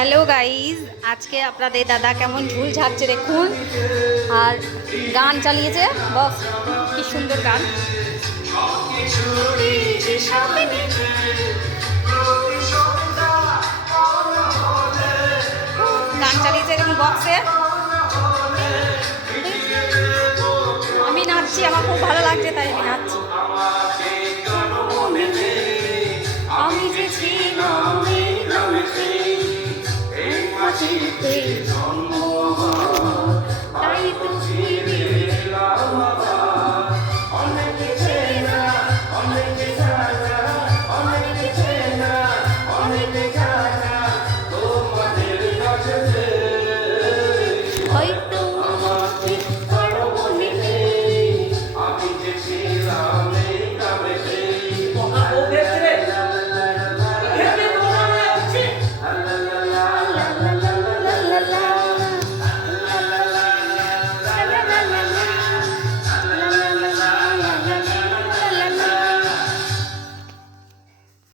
Hello guys, আজকে আপনাদের দাদা কেমন ঝুল ঝাড়ছে দেখুন। আর গান চালিয়েছে, বস কি সুন্দর গান। গান চালিয়েছে দেখুন বক্সে। আমি নাচছি, আমার খুব ভালো লাগছে তাই আমি নাচছি। আমি যে ছিলাম এই জগতে, এই মাটিতে